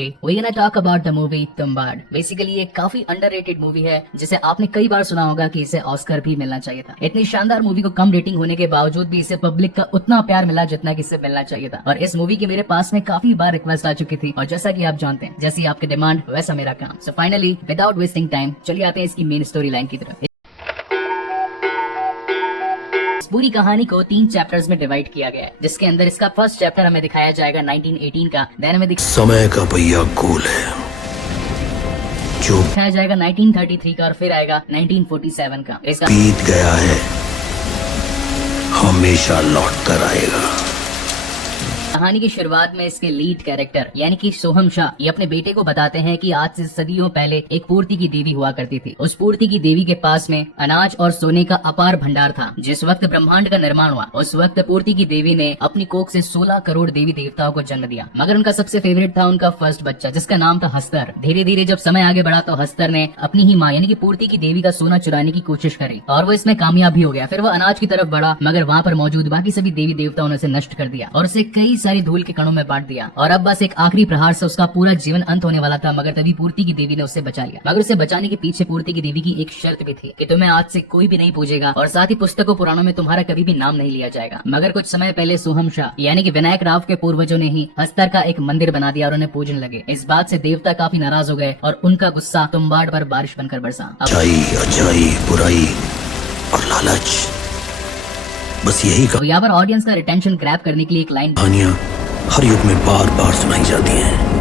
Today we're gonna talk about the movie Tumbbad. Basically ये काफी underrated movie है जिसे आपने कई बार सुना होगा कि इसे ऑस्कर भी मिलना चाहिए था। इतनी शानदार मूवी को कम रेटिंग होने के बावजूद भी इसे पब्लिक का उतना प्यार मिला जितना कि इसे मिलना चाहिए था। और इस मूवी की मेरे पास में काफी बार रिक्वेस्ट आ चुकी थी और जैसा कि आप जानते हैं जैसी आपकी डिमांड वैसा मेरा काम। So finally without wasting time चलिए आते हैं इसकी मेन स्टोरी लाइन की तरफ। पूरी कहानी को 3 चैप्टर्स में डिवाइड किया गया है, जिसके अंदर इसका फर्स्ट चैप्टर हमें दिखाया जाएगा 1918 का, देन हमें समय का पहिया गोल है जो दिखाया जाएगा 1933 का और फिर आएगा 1947 का। इसका बीत गया है हमेशा लौट कर आएगा। कहानी की शुरुआत में इसके लीड कैरेक्टर यानी कि सोहम शाह ये अपने बेटे को बताते हैं कि आज से सदियों पहले एक पूर्ति की देवी हुआ करती थी। उस पूर्ति की देवी के पास में अनाज और सोने का अपार भंडार था। जिस वक्त ब्रह्मांड का निर्माण हुआ उस वक्त पूर्ति की देवी ने अपनी कोख से 16 करोड़ देवी देवताओं को जन्म दिया, मगर उनका सबसे फेवरेट था उनका फर्स्ट बच्चा जिसका नाम था हस्तर। धीरे धीरे जब समय आगे बढ़ा तो हस्तर ने अपनी ही माँ यानी कि पूर्ति की देवी का सोना चुराने की कोशिश करी और वो इसमें कामयाब भी हो गया। फिर वो अनाज की तरफ बढ़ा मगर वहाँ पर मौजूद बाकी सभी देवी देवताओं ने उसे नष्ट कर दिया और उसे कई सारी धूल के कणों में बांट दिया और अब बस एक आखिरी प्रहार से उसका पूरा जीवन अंत होने वाला था। मगर तभी पूर्ति की देवी ने उसे बचा लिया। मगर उसे बचाने के पीछे पूर्ति की देवी की एक शर्त भी थी कि तुम्हें आज से कोई भी नहीं पूजेगा और साथ ही पुस्तकों पुराणों में तुम्हारा कभी भी नाम नहीं लिया जाएगा। मगर कुछ समय पहले सोहम शाह यानी कि विनायक राव के पूर्वजों ने ही हस्तर का एक मंदिर बना दिया और उन्हें पूजने लगे। इस बात से देवता काफी नाराज हो गए और उनका गुस्सा तुम्बाड़ पर बारिश बनकर बरसा। अच्छाई बुराई और लालच, बस यही तो यहाँ पर ऑडियंस का रिटेंशन ग्रैब करने के लिए एक लाइन कहानियां हर युग में बार बार सुनाई जाती हैं।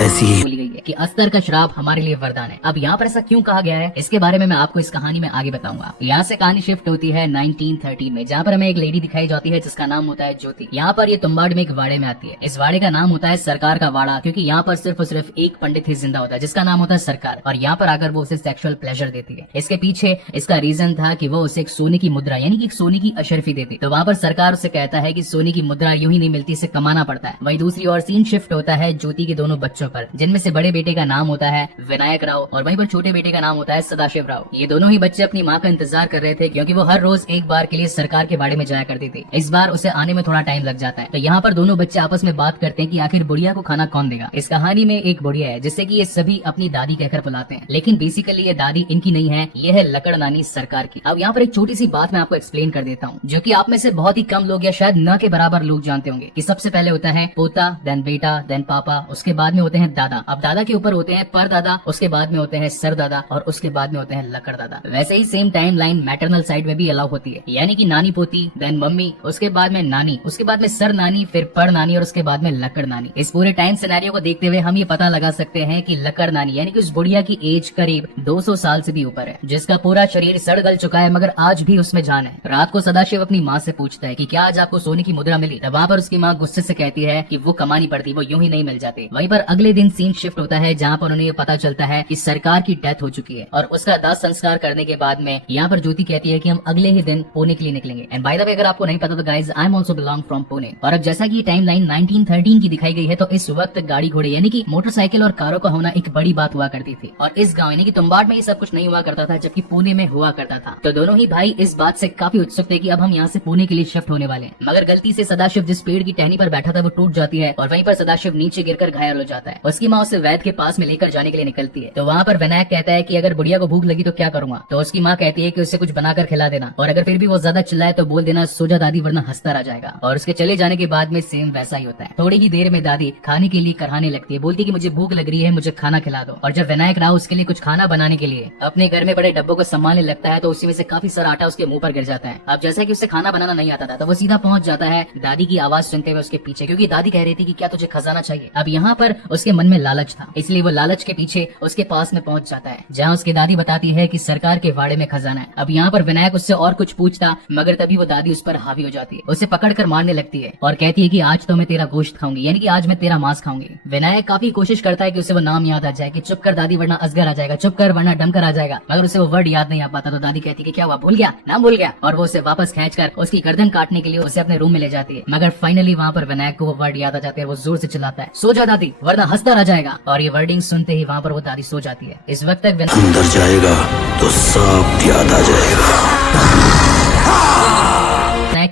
ऐसी ही बोली गई है कि अस्तर का श्राप हमारे लिए वरदान है। अब यहाँ पर ऐसा क्यों कहा गया है इसके बारे में मैं आपको इस कहानी में आगे बताऊंगा। यहाँ से कहानी शिफ्ट होती है 1913 में, जहाँ पर हमें एक लेडी दिखाई जाती है जिसका नाम होता है ज्योति। यहाँ पर ये तुम्बाड़ में एक वाड़े में आती है। इस वाड़े का नाम होता है सरकार का वाड़ा क्योंकि यहाँ पर सिर्फ और सिर्फ एक पंडित ही जिंदा होता है जिसका नाम होता है सरकार, और यहाँ पर आकर वो उसे सेक्सुअल प्लेजर देती है। इसके पीछे इसका रीजन था कि वो उसे एक सोने की मुद्रा यानी कि एक सोने की अशरफी देती। तो वहाँ पर सरकार उसे कहता है कि सोने की मुद्रा यूं ही नहीं मिलती, इसे कमाना पड़ता है। वही दूसरी ओर सीन शिफ्ट होता है ज्योति के दोनों बच्चों पर, जिनमें से बड़े बेटे का नाम होता है विनायक राव और वहीं पर छोटे बेटे का नाम होता है सदाशिव राव। ये दोनों ही बच्चे अपनी माँ का इंतजार कर रहे थे क्योंकि वो हर रोज एक बार के लिए सरकार के बाड़े में जाया करती थी। इस बार उसे आने में थोड़ा टाइम लग जाता है। तो यहाँ पर दोनों बच्चे आपस में बात करते हैं कि आखिर बुढ़िया को खाना कौन देगा। इस कहानी में एक बुढ़िया है जिससे कि ये सभी अपनी दादी कहकर बुलाते हैं, लेकिन बेसिकली ये दादी इनकी नहीं है, ये है लकड़ नानी सरकार की। अब यहाँ पर एक छोटी सी बात मैं आपको एक्सप्लेन कर देता हूँ जो कि आप में से बहुत ही कम लोग या शायद न के बराबर लोग जानते होंगे कि सबसे पहले होता है पोता, देन बेटा, देन पापा, उसके बाद में होते हैं दादा। अब दादा के ऊपर होते हैं परदादा, उसके बाद में होते हैं सरदादा और उसके बाद में होते हैं लकड़ दादा। वैसे ही same time line maternal side में भी अलाउ होती है, यानी कि नानी पोती, देन मम्मी, उसके बाद में नानी, उसके बाद में सर नानी, फिर पर नानी और उसके बाद में लकड़ नानी। इस पूरे टाइम सिनेरियो को देखते हुए हम ये पता लगा सकते हैं कि लकड़ नानी यानी कि उस बुढ़िया की एज करीब 200 साल से भी ऊपर है, जिसका पूरा शरीर सड़ गल चुका है मगर आज भी उसमें जान है। रात को सदाशिव अपनी माँ से पूछता है कि क्या आज आपको सोने की मुद्रा मिली? तब वहाँ पर उसकी माँ गुस्से से कहती है कि वो कमानी पड़ती, वो यूं ही नहीं मिल जाती। वहीं पर अगले दिन सीन शिफ्ट होता है जहाँ पर उन्हें पता चलता है कि सरकार की डेथ हो चुकी है और उसका दाह संस्कार करने के बाद में यहाँ पर ज्योति कहती है कि हम अगले ही दिन पुणे के लिए निकलेंगे। एंड बाय द वे अगर आपको नहीं पता तो guys I am also belong from Pune. और अब जैसा कि टाइम लाइन 1913 की दिखाई गई है तो इस वक्त गाड़ी घोड़े यानी कि मोटरसाइकिल और कारों का होना एक बड़ी बात हुआ करती थी और इस गाँव यानी कि तुम्बाड़ में ये सब कुछ नहीं हुआ करता था जबकि पुणे में हुआ करता था। तो दोनों ही भाई इस बात से काफी उत्सुक थे कि अब हम यहाँ से पुणे के लिए शिफ्ट होने वाले हैं। मगर गलती से सदाशिव जिस पेड़ की टहनी पर बैठा था वो टूट जाती है और वहीं पर सदाशिव नीचे गिरकर घायल हो जाता है। उसकी माँ उसे वैद्य के पास में लेकर जाने के लिए निकलती है। तो वहाँ पर विनायक कहता है कि अगर बुढ़िया को भूख लगी तो क्या करूंगा? तो उसकी माँ कहती है कि उसे कुछ बनाकर खिला देना और अगर फिर भी वो ज्यादा चिल्लाए तो बोल देना सो जा दादी वरना हंसता रह जाएगा। और उसके चले जाने के बाद में सेम वैसा ही होता है। थोड़ी ही देर में दादी खाने के लिए कराने लगती है, बोलती है कि मुझे भूख लग रही है, मुझे खाना खिला दो। और जब विनायक राव उसके लिए कुछ खाना बनाने के लिए अपने घर में बड़े डब्बों को संभालने लगता है तो उसी में से काफी सारा आटा उसके मुंह पर गिर जाता है। अब जैसा कि उसे खाना बनाना नहीं आता था तो वो सीधा पहुंच जाता है दादी की आवाज सुनते हुए उसके पीछे, क्योंकि दादी कह रही थी कि क्या तुझे खजाना चाहिए। अब यहाँ पर उसके मन में लालच था, इसलिए वो लालच के पीछे उसके पास में पहुंच जाता है जहाँ उसकी दादी बताती है कि सरकार के वाड़े में खजाना है। अब यहाँ पर विनायक उससे और कुछ पूछता मगर तभी वो दादी उस पर हावी हो जाती है, उसे पकड़कर मारने लगती है और कहती है कि आज तो मैं तेरा गोश्त खाऊंगी यानी कि आज मैं तेरा मांस खाऊंगी। विनायक काफी कोशिश करता है कि उसे वो नाम याद आ जाए कि चुप कर दादी वरना असगर आ जाएगा, चुप कर वरना डमकर आ जाएगा, मगर उसे वो वर्ड याद नहीं आ पाता। तो दादी कहती है कि क्या हुआ, भूल गया, नाम भूल गया, और वो उसे वापस खींचकर उसकी गर्दन काटने के लिए उसे अपने रूम में ले जाती है। मगर फाइनली वहाँ पर विनायक को वो वर्ड याद आ जाते हैं। वो जोर से चिल्लाता है सो जा दादी वरना हंसता रह जाएगा, और ये वर्डिंग सुनते ही वहाँ पर वो दादी सो जाती है। इस वक्त तक अंदर जाएगा तो सब याद आ जाएगा।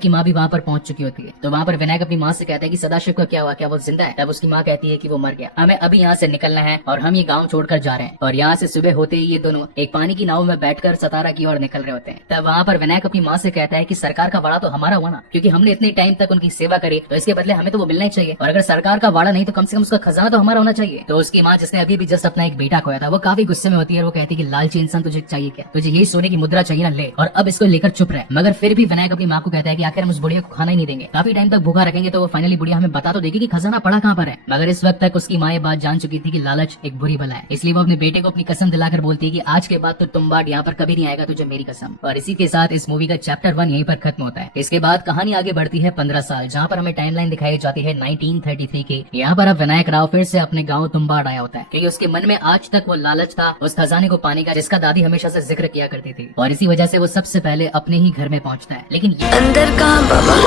की माँ भी वहाँ पर पहुंच चुकी होती है। तो वहाँ पर विनायक अपनी माँ से कहता है कि सदाशिव का क्या हुआ, क्या वो जिंदा है? तब उसकी माँ कहती है कि वो मर गया, हमें अभी यहाँ से निकलना है और हम ये गाँव छोड़कर जा रहे हैं। और यहाँ से सुबह होते ही ये दोनों एक पानी की नाव में बैठकर सतारा की ओर निकल रहे होते हैं। तब वहाँ पर विनायक अपनी माँ से कहता है कि सरकार का वाड़ा तो हमारा हुआ ना, क्योंकि हमने इतने टाइम तक उनकी सेवा करी, तो इसके बदले हमें तो वो मिलना ही चाहिए। और अगर सरकार का वाड़ा नहीं तो कम से कम उसका खजाना तो हमारा होना चाहिए। तो उसकी माँ, जिसने अभी भी जस्ट अपना एक बेटा खोया था, वो काफी गुस्से में होती है। वो कहती है कि लालची इंसान, तुझे चाहिए क्या? तुझे यही सोने की मुद्रा चाहिए ना, ले, और अब इसको लेकर चुप रहे। मगर फिर भी विनायक अपनी माँ को कहता है कि आखिर हम उस बुढ़िया को खाना ही नहीं देंगे, काफी टाइम तक भूखा रखेंगे तो वो फाइनली बुढ़िया हमें बता तो देगी कि खजाना पड़ा कहाँ पर है। मगर इस वक्त तक उसकी माँ ये बात जान चुकी थी कि लालच एक बुरी बला है, इसलिए वो अपने बेटे को अपनी कसम दिलाकर बोलती है कि आज के बाद तो तुम्बाड़ यहाँ पर कभी नहीं आएगा, तुझे मेरी कसम। और इसी के साथ इस मूवी का चैप्टर 1 यहीं पर खत्म होता है। इसके बाद कहानी आगे बढ़ती है 15 साल, जहाँ पर हमें टाइमलाइन दिखाई जाती है 1933 की। यहाँ पर अब विनायक राव फिर से अपने गाँव तुम्बाड़ आया होता है, क्योंकि उसके मन में आज तक वो लालच था उस खजाने को पाने का, जिसका दादी हमेशा से जिक्र किया करती थी। और इसी वजह से वो सबसे पहले अपने ही घर में पहुंचता है। लेकिन अंदर कहाँ बाबा?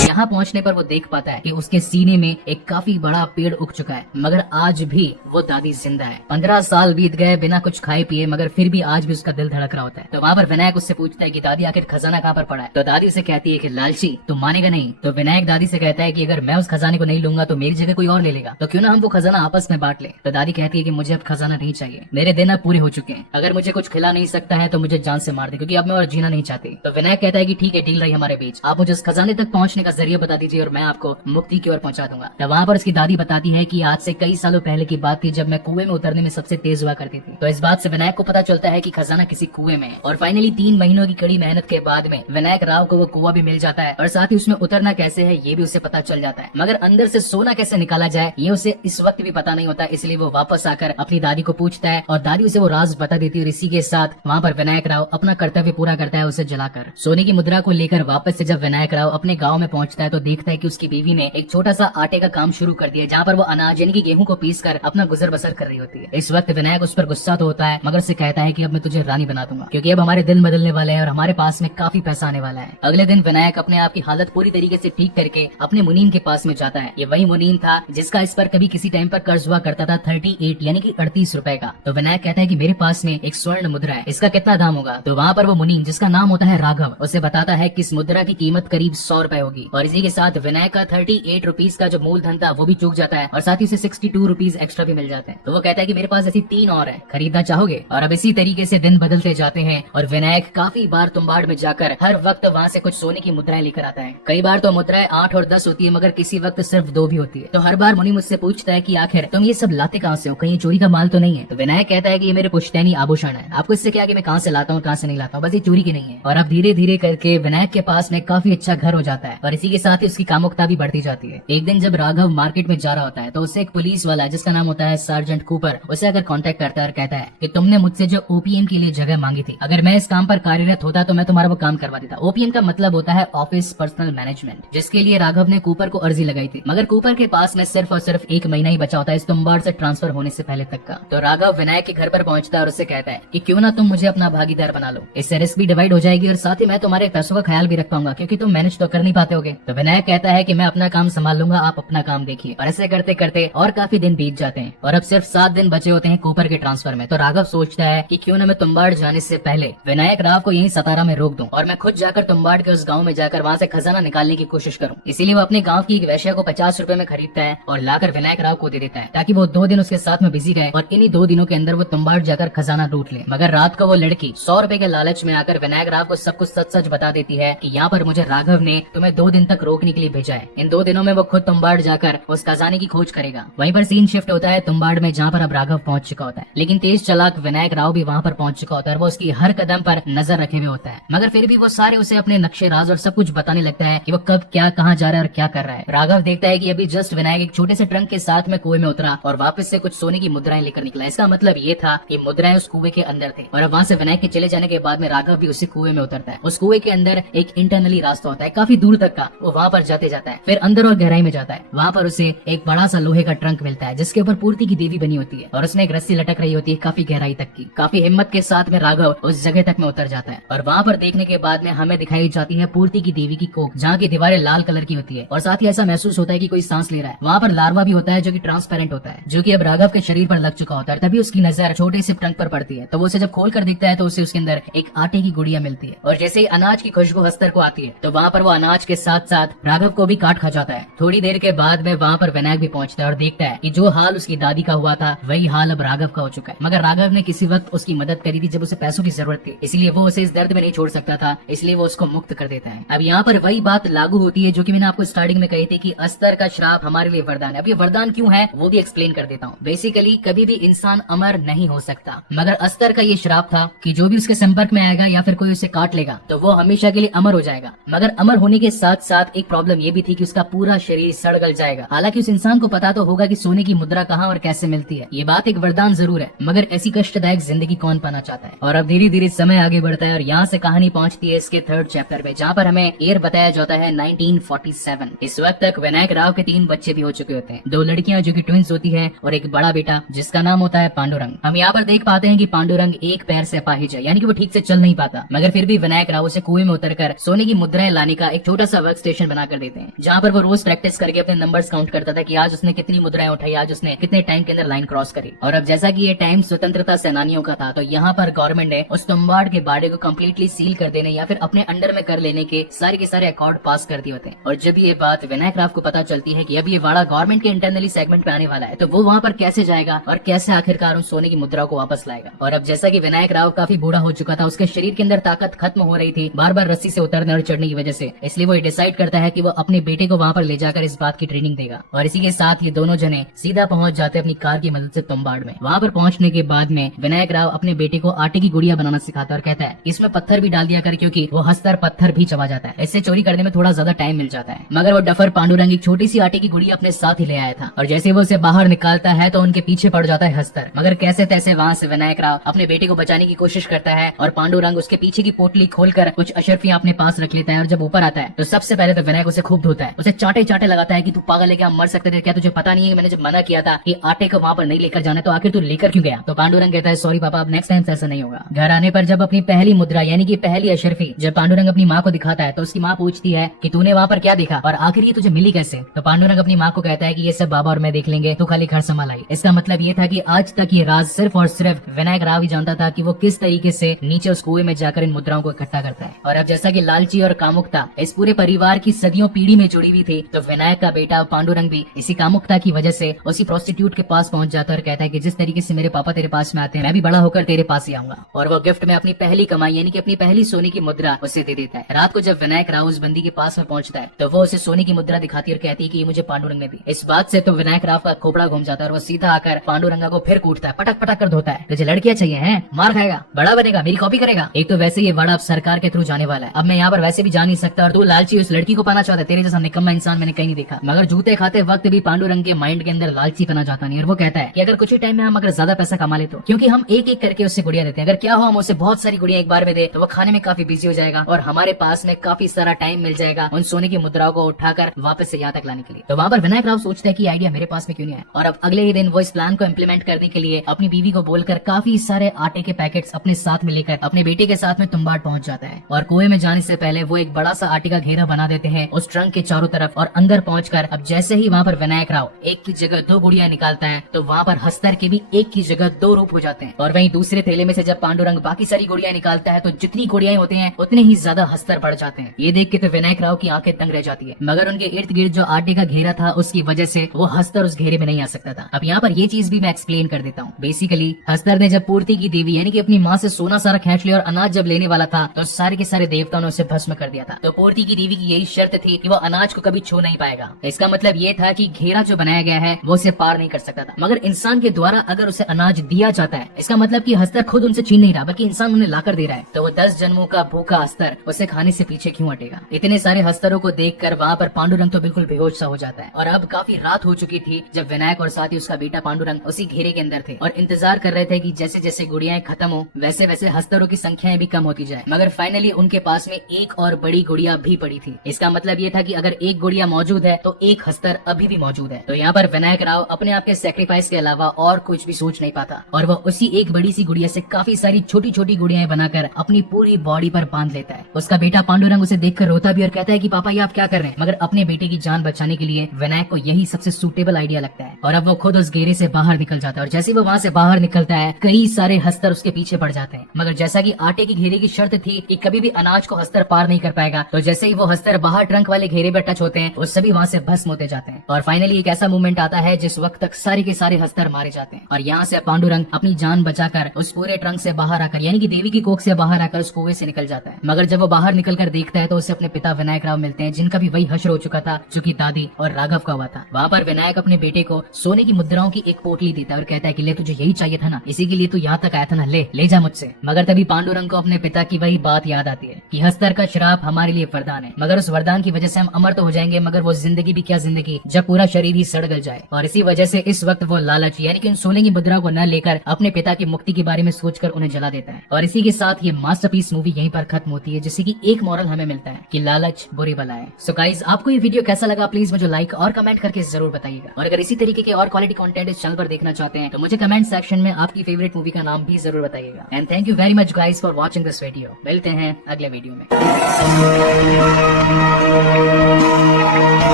यहाँ पहुँचने पर वो देख पाता है कि उसके सीने में एक काफी बड़ा पेड़ उग चुका है, मगर आज भी वो दादी जिंदा है। 15 साल बीत गए बिना कुछ खाए पिए, मगर फिर भी आज भी उसका दिल धड़क रहा होता है। तो वहाँ पर विनायक उससे पूछता है कि दादी आखिर खजाना कहाँ पर पड़ा है? तो दादी उसे कहती है कि लालची, तुम मानेगा नहीं। तो विनायक दादी से कहता है कि अगर मैं उस खजाने को नहीं लूंगा तो मेरी जगह कोई और ले लेगा, तो क्यों ना हम वो खजाना आपस में बांट ले। तो दादी कहती है कि मुझे अब खजाना नहीं चाहिए, मेरे दिन अब पूरे हो चुके हैं, अगर मुझे कुछ खिला नहीं सकता है तो मुझे जान से मार दे, क्योंकि अब मैं और जीना नहीं चाहती। तो विनायक कहता है कि ठीक है, डील रही हमारे बीच, आप मुझे उस खजाने तक पहुँचने का जरिया बता दीजिए और मैं आपको मुक्ति की ओर पहुंचा दूंगा। तो वहाँ पर उसकी दादी बताती है कि आज से कई सालों पहले की बात थी, जब मैं कुएं में उतरने में सबसे तेज हुआ करती थी। तो इस बात से विनायक को पता चलता है कि खजाना किसी कुएं में है। और फाइनली 3 महीनों की कड़ी मेहनत के बाद में विनायक राव को वो कुआं भी मिल जाता है, और साथ ही उसमें उतरना कैसे है ये भी उसे पता चल जाता है। मगर अंदर से सोना कैसे निकाला जाए ये उसे इस वक्त भी पता नहीं होता, इसलिए वो वापस आकर अपनी दादी को पूछता है और दादी उसे वो राज बता देती है। और इसी के साथ वहाँ पर विनायक राव अपना कर्तव्य पूरा करता है, उसे जलाकर। सोने की मुद्रा को लेकर वापस से जब विनायक राव अपने गाँव में पहुंचता है तो देखता है कि उसकी बीवी ने एक छोटा सा आटे का काम शुरू कर दिया, जहाँ पर वो अनाज यानी कि गेहूं को पीस कर अपना गुजर बसर कर रही होती है। इस वक्त विनायक उस पर गुस्सा तो होता है, मगर से कहता है कि अब मैं तुझे रानी बना दूंगा, क्योंकि अब हमारे दिन बदलने वाले हैं और हमारे पास में काफी पैसा आने वाला है। अगले दिन विनायक अपने आप की हालत पूरी तरीके से ठीक करके अपने मुनीम के पास में जाता है। ये वही मुनीम था जिसका इस पर कभी किसी टाइम पर कर्ज हुआ करता था 38 यानी कि 38 रुपए का। तो विनायक कहता है कि मेरे पास में एक स्वर्ण मुद्रा है, इसका कितना दाम होगा? तो वहाँ पर वो मुनीम, जिसका नाम होता है राघव, उसे बताता है कि इस मुद्रा की कीमत करीब 100 रुपए होगी। और इसी के साथ विनायक का 38 रुपीज का जो मूलधन था वो भी चूक जाता है, और साथ ही उसे 62 रुपीज एक्स्ट्रा भी मिल जाते हैं। तो वो कहता है कि मेरे पास ऐसी 3 और है, खरीदना चाहोगे? और अब इसी तरीके से दिन बदलते जाते हैं और विनायक काफी बार तुम्बाड़ में जाकर हर वक्त वहाँ से कुछ सोने की मुद्राएं लेकर आता है। कई बार तो मुद्राएं 8 और 10 होती है, मगर किसी वक्त सिर्फ 2 भी होती है। तो हर बार मुनि मुझसे पूछता है कि आखिर तुम ये सब लाते कहाँ से हो, कहीं चोरी का माल तो नहीं है? तो विनायक कहता है कि ये मेरे पुश्तैनी आभूषण है, आपको इससे क्या कि मैं कहाँ से लाता हूँ कहाँ से नहीं लाता हूँ, बस ये चोरी की नहीं है। और अब धीरे धीरे करके विनायक के पास में काफी अच्छा घर हो जाता है, और इसी के साथ ही उसकी कामुकता भी बढ़ती जाती है। एक दिन जब राघव मार्केट में जा रहा होता है तो उससे एक पुलिस वाला, जिसका नाम होता है सार्जेंट कूपर, उसे अगर कांटेक्ट करता है और कहता है कि तुमने मुझसे जो ओपीएम के लिए जगह मांगी थी, अगर मैं इस काम पर कार्यरत होता तो मैं तुम्हारा वो काम करवा देता। ओपीएम का मतलब होता है ऑफिस पर्सनल मैनेजमेंट, जिसके लिए राघव ने कूपर को अर्जी लगाई थी। मगर कूपर के पास में सिर्फ और सिर्फ 1 महीना ही बचा होता है इस तुम्बाड़ से ट्रांसफर होने से पहले तक का। तो राघव विनायक के घर पर पहुंचता है और उससे कहता है कि क्यों ना तुम मुझे अपना भागीदार बना लो, इससे रिस्क भी डिवाइड हो जाएगी और साथ ही मैं तुम्हारे पैसों का ख्याल भी रख पाऊंगा, क्योंकि तुम मैनेज तो कर नहीं पाते होगे। तो विनायक कहता है कि मैं अपना काम संभाल लूंगा, आप अपना काम देखिए। और ऐसे करते करते और काफी दिन बीत जाते हैं और अब सिर्फ 7 दिन बचे होते हैं कूपर के ट्रांसफर में। तो राघव सोचता है कि क्यों ना मैं तुम्बाड़ जाने से पहले विनायक राव को यहीं सतारा में रोक दूं और मैं खुद जाकर तुम्बाड़ के उस गांव में जाकर वहां से खजाना निकालने की कोशिश करूं। इसीलिए वो अपने गांव की एक वैश्या को 50 रुपए में खरीदता है और लाकर विनायक राव को दे देता है, ताकि वो 2 दिन उसके साथ में बिजी रहे और इन्हीं 2 दिनों के अंदर वो तुम्बाड़ जाकर खजाना लूट ले। मगर रात को वो लड़की 100 रुपए के लालच में आकर विनायक राव को सब कुछ सच सच बता देती है कि यहाँ पर मुझे राघव ने तुम्हें 2 दिन तक रोकने के लिए भेजा है, इन 2 दिनों में वो खुद तुम्बाड़ जाकर उस खजाने की खोज करेगा। वहीं पर सीन शिफ्ट होता है तुम्बाड़ में, जहाँ पर अब राघव पहुंच चुका होता है, लेकिन तेज चालाक विनायक राव भी वहाँ पर पहुंच चुका होता है और वो उसकी हर कदम पर नजर रखे हुए होता है। मगर फिर भी वो सारे उसे अपने नक्शे राज और सब कुछ बताने लगता है कि वो कब क्या कहाँ जा रहा है और क्या कर रहा है। राघव देखता है कि अभी जस्ट विनायक एक छोटे से ट्रंक के साथ में कुएं में उतरा और वापस से कुछ सोने की मुद्राएं लेकर निकला। इसका मतलब ये था कि मुद्राएं उस कुएं के अंदर थे। और अब वहाँ से विनायक के चले जाने के बाद में राघव भी उसी कुएं में उतरता है। उस कुएं के अंदर एक इंटरनली रास्ता होता है काफी दूर तक का, वो वहाँ पर जाते जाता है, फिर अंदर और गहराई में जाता है। वहाँ पर उसे एक बड़ा सा लोहे का ट्रंक मिलता है जिसके ऊपर पूर्ति की देवी बनी होती है और उसमें एक रस्सी लटक रही होती है काफी गहराई तक की। काफी हिम्मत के साथ में राघव उस जगह तक में उतर जाता है और वहाँ पर देखने के बाद में हमें दिखाई जाती है पूर्ति की देवी की कोख, जहाँ की दीवारें लाल कलर की होती है और साथ ही ऐसा महसूस होता है कि कोई सांस ले रहा है। वहाँ पर लार्वा भी होता है जो कि ट्रांसपेरेंट होता है, जो कि अब राघव के शरीर पर लग चुका होता है। तभी उसकी नजर छोटे से ट्रंक पर पड़ती है, तो वो उसे जब खोल कर दिखता है तो उसे उसके अंदर एक आटे की गुड़िया मिलती है और जैसे ही अनाज की खुशबू हस्तर को आती है तो वहाँ पर वो अनाज के साथ साथ राघव को भी काट खा जाता है। थोड़ी देर के बाद में वहाँ पर विनायक भी पहुंचता है और देखता है कि जो हाल उसकी दादी का हुआ था वही हाल अब राघव का हो चुका है। मगर राघव ने किसी वक्त उसकी मदद करी थी जब उसे पैसों की जरूरत थी, इसलिए वो उसे इस दर्द में नहीं छोड़ सकता था, इसलिए वो उसको मुक्त कर देता है। अब यहाँ पर वही बात लागू होती है जो कि मैंने आपको स्टार्टिंग में कही थी कि अस्तर का श्राप हमारे लिए वरदान है। अब ये वरदान क्यों है वो भी एक्सप्लेन कर देता हूँ। बेसिकली कभी भी इंसान अमर नहीं हो सकता, मगर अस्तर का ये श्राप था कि जो भी उसके संपर्क में आएगा या फिर कोई उसे काट लेगा तो वो हमेशा के लिए अमर हो जाएगा। मगर अमर होने के साथ साथ एक प्रॉब्लम ये भी थी कि उसका पूरा शरीर सड़ गल जाएगा। हालांकि उस इंसान को पता तो होगा कि सोने की मुद्रा कहाँ और कैसे मिलती है, ये बात एक वरदान जरूर है, मगर ऐसी कष्टदायक जिंदगी कौन पाना चाहता है। और अब धीरे धीरे समय आगे बढ़ता है और यहाँ से कहानी पहुंचती है इसके 3rd चैप्टर में, जहाँ पर हमें ईयर बताया जाता है 1947। इस वक्त तक विनायक राव के 3 बच्चे भी हो चुके होते हैं, 2 लड़कियां जो कि ट्विंस होती है और एक बड़ा बेटा जिसका नाम होता है पांडुरंग। हम यहाँ पर देख पाते हैं कि पांडुरंग एक पैर से अपाहिज है, यानी कि वो ठीक से चल नहीं पाता, मगर फिर भी विनायक राव उसे कुएं में उतरकर सोने की मुद्राएं लाने का एक छोटा सा वर्क स्टेशन बना कर देते हैं, जहाँ पर वो रोज प्रैक्टिस करके अपने नंबर्स काउंट करता था कि आज उसने कितनी मुद्राएं उठाई, आज उसने कितने टाइम के अंदर लाइन क्रॉस करी। और अब जैसा कि ये टाइम स्वतंत्रता सेनानियों का था तो यहाँ पर गवर्नमेंट ने उस तुम्बाड़ के बाड़े को कम्प्लीटली सील कर देने या फिर अपने अंडर में कर लेने के सारे अकॉर्ड पास कर दिए होते हैं। और जब ये बात विनायक राव को पता चलती है कि अब ये वाड़ा गवर्नमेंट के इंटरनली सेगमेंट पे आने वाला है तो वो वहाँ पर कैसे जाएगा और कैसे आखिरकार उन सोने की मुद्रा को वापस लाएगा। और अब जैसा कि विनायक राव काफी बूढ़ा हो चुका था, उसके शरीर के अंदर ताकत खत्म हो रही थी बार बार रस्सी से उतरने और चढ़ने की वजह से, इसलिए वो डिसाइड करता है कि वो अपने बेटे को वहाँ पर ले जाकर इस बात की ट्रेनिंग देगा। और इसी के साथ ये दोनों जने सीधा पहुंच जाते अपनी कार की मदद से तुम्बाड़ में। वहाँ पर पहुंचने के बाद में विनायक राव अपने बेटे को आटे की गुड़िया बनाना सिखाता और कहता है इसमें पत्थर भी डाल दिया कर क्योंकि वो हस्तर पत्थर भी चबा जाता है, इससे चोरी करने में थोड़ा ज्यादा टाइम मिल जाता है। मगर वो डफर पांडुरंग एक छोटी सी आटे की गुड़िया अपने साथ ही ले आया था और जैसे वो उसे बाहर निकालता है तो उनके पीछे पड़ जाता है हस्तर। मगर कैसे तैसे वहाँ से विनायक राव अपने बेटे को बचाने की कोशिश करता है और पांडुरंग उसके पीछे की पोटली खोलकर कुछ अशर्फियां अपने पास रख लेता है। और जब ऊपर आता है तो सबसे पहले तो विनायक उसे खूब धोता है, उसे चाटे लगाता है कि तू पागल है क्या, मर सकते थे क्या, तुझे पता नहीं है मैंने जब मना किया था कि आटे को वहाँ पर नहीं लेकर जाना तो आखिर तू लेकर क्यों गया। तो पांडुरंग कहता है सॉरी पापा, अब नेक्स्ट टाइम ऐसा नहीं होगा। घर आने पर जब अपनी पहली मुद्रा यानी कि पहली अशर्फी जब पांडुरंग अपनी माँ को दिखाता है तो उसकी माँ पूछती है कि तूने वहाँ पर क्या देखा और आखिर ये तुझे मिली कैसे। तो पांडुरंग अपनी माँ को कहता है कि ये सब बाबा और मैं देख लेंगे, तू खाली घर संभाल आई। इसका मतलब ये था कि आज तक ये राज सिर्फ और सिर्फ विनायक राव ही जानता था कि वो किस तरीके से नीचे उस कुएं में जाकर इन मुद्राओं को इकट्ठा करता है। और अब जैसा कि लालची और कामुकता इस पूरे परिवार की सदियों पीढ़ी में जुड़ी हुई थी तो विनायक का बेटा पांडुरंग भी इसी कामुकता की वजह से उसी प्रोस्टिट्यूट के पास पहुंच जाता है और कहता है कि जिस तरीके से मेरे पापा तेरे पास में आते हैं मैं भी बड़ा होकर तेरे पास ही आऊंगा। और वो गिफ्ट में अपनी पहली कमाई यानी कि अपनी पहली सोने की मुद्रा उसे दे देता है। रात को जब विनायक राव उस बंदी के पास में पहुंचता है तो वो उसे सोने की मुद्रा दिखाती है और कहती है कि ये मुझे पांडुरंग ने दी। इस बात से तो विनायक राव का खोपड़ा घूम जाता है और वो सीधा आकर पांडुरंगा को फिर कूटता है, पटक पटक कर धोता है। तुझे लड़कियां चाहिए हैं, मार खाएगा, बड़ा बनेगा, मेरी कॉपी करेगा। एक तो वैसे ये वाड़ा अब सरकार के थ्रू जाने वाला है, अब मैं यहाँ पर वैसे भी जा नहीं सकता और तू लालची उस लड़की को पाना चाहता है, तेरे जैसा निकम्मा इंसान मैंने कहीं नहीं देखा। मगर जूते खाते वक्त भी पांडुरंग के माइंड के अंदर लालची पना जाता नहीं और वो कहता है कि अगर कुछ ही टाइम में हम अगर ज्यादा पैसा कमा ले तो, क्योंकि हम एक एक करके उससे गुड़िया देते हैं, अगर क्या हो हम उसे बहुत सारी गुड़िया एक बार में दे तो वो खाने में काफी बिजी हो जाएगा और हमारे पास में काफी सारा टाइम मिल जाएगा उन सोने की मुद्राओं को उठाकर वापस से यहाँ तक लाने के लिए। तो वहाँ पर विनायक राव सोचता है कि आइडिया मेरे पास में क्यों नहीं है। और अब अगले ही दिन वो इस प्लान को इम्प्लीमेंट करने के लिए अपनी बीवी को बोलकर काफी सारे आटे के पैकेट्स अपने साथ में लेकर अपने बेटे के साथ में तुम्बाड़ पहुंच जाता है। और कुएं में जाने से पहले वो एक बड़ा सा आटे का घेरा बना देते हैं उस ट्रंक के चारों तरफ और अंदर पहुंचकर अब जैसे ही वहाँ पर विनायक राव एक की जगह 2 गुड़िया निकालता है तो वहाँ पर हस्तर के भी एक की जगह 2 रूप हो जाते हैं। और वहीं दूसरे थैले में से जब पांडुरंग बाकी सारी गुड़िया निकालता है तो जितनी गुड़ियाएं होती हैं उतने ही ज्यादा हस्तर बढ़ जाते हैं। ये देख के तो विनायक राव की आंखें दंग रह जाती है, मगर उनके इर्द गिर्द जो आटे का घेरा था उसकी वजह से वो हस्तर उस घेरे में नहीं आ सकता था। अब यहाँ पर ये चीज भी मैं एक्सप्लेन कर देता हूँ। बेसिकली हस्तर ने जब पूर्ति की देवी यानी कि अपनी माँ से सोना सारा खींच लिया और अनाज जब लेने वाला था तो सारे के सारे देवताओं ने उसे भस्म कर दिया था। तो पूर्ति की देवी की यही शर्त थी कि वो अनाज को कभी छू नहीं पाएगा। इसका मतलब ये था कि घेरा जो बनाया गया है वो उसे पार नहीं कर सकता था, मगर इंसान के द्वारा अगर उसे अनाज दिया जाता है इसका मतलब कि हस्तर खुद उनसे छीन नहीं रहा बल्कि इंसान उन्हें लाकर दे रहा है। तो वो 10 जन्मों का भूखा हस्तर उसे खाने से पीछे क्यों हटेगा। इतने सारे हस्तरों को देखकर वहाँ पर पांडुरंग तो बिल्कुल बेहोश सा हो जाता है। और अब काफी रात हो चुकी थी जब विनायक और साथ ही उसका बेटा पांडुरंग उसी घेरे के अंदर थे और इंतजार कर रहे थे कि जैसे जैसे गुड़ियाएं खत्म हो वैसे वैसे हस्तरों की संख्याएं भी कम होती जाए। मगर फाइनली उनके पास में एक और बड़ी गुड़िया भी पड़ी थी। इसका मतलब ये था कि अगर एक गुड़िया मौजूद है तो एक हस्तर अभी भी मौजूद है। तो यहाँ पर विनायक राव अपने आप के सेक्रीफाइस के अलावा और कुछ भी सोच नहीं पाता और वह उसी एक बड़ी सी गुड़िया से काफी सारी छोटी छोटी गुड़ियाएं बनाकर अपनी पूरी बॉडी पर बांध लेता है। उसका बेटा पांडुरंग उसे देखकर रोता भी और कहता है कि पापा ये आप क्या कर रहे हैं, मगर अपने बेटे की जान बचाने के लिए विनायक को यही सबसे सूटेबल आइडिया लगता है और अब वो खुद उस घेरे से बाहर निकल जाता है। और जैसे वो वहाँ से बाहर निकलता है कई सारे हस्तर उसके पीछे पड़ जाते हैं, मगर जैसा कि आटे की घेरे की शर्त थी कि कभी भी अनाज को हस्तर पार नहीं कर पाएगा, तो जैसे ही वो हस्तर बाहर ट्रंक वाले घेरे पर टच होते हैं वो सभी वहाँ से भस्म होते जाते हैं। और फाइनली एक ऐसा मूवमेंट आता है जिस वक्त तक सारे के सारे हस्तर मारे जाते हैं और यहाँ से पांडुरंग अपनी जान बचाकर उस पूरे ट्रंक से बाहर आकर यानी कि देवी की कोख से बाहर आकर उस कुएं से निकल जाता है। मगर जब वो बाहर निकलकर देखता है तो उसे अपने पिता विनायक राव मिलते हैं, जिनका भी वही हश्र हो चुका था जो कि दादी और राघव का हुआ था। वहाँ पर विनायक अपने बेटे को सोने की मुद्राओं की एक पोटली देता है और कहता है कि ले तुझे यही चाहिए था ना, इसी के लिए तू यहाँ तक आया था ना, ले जा मुझसे। मगर तभी पांडुरंग को अपने पिता की वही बात याद आती है कि हस्तर का श्राप हमारे लिए वरदान है, मगर उस वरदान की वजह से हम अमर तो हो जाएंगे मगर वो जिंदगी भी क्या जिंदगी जब पूरा शरीर ही सड़ गल जाए। और इसी वजह से इस वक्त वो लालच यानी कि उन सोने की मुद्रा को न लेकर अपने पिता की मुक्ति के बारे में सोचकर उन्हें जला देता है। और इसी के साथ ये मास्टरपीस मूवी यहीं पर खत्म होती है, जिससे कि एक मॉरल हमें मिलता है कि लालच बुरी बला है। सो गाइस, आपको ये वीडियो कैसा लगा प्लीज मुझे लाइक और कमेंट करके जरूर बताइएगा। और अगर इसी तरीके के और क्वालिटी कंटेंट इस चैनल पर देखना चाहते हैं तो मुझे कमेंट सेक्शन में आपकी फेवरेट मूवी का नाम भी जरूर बताइएगा। And thank you very much guys for watching this video. मिलते हैं अगले वीडियो में।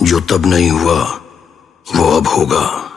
जो तब नहीं हुआ वो अब होगा।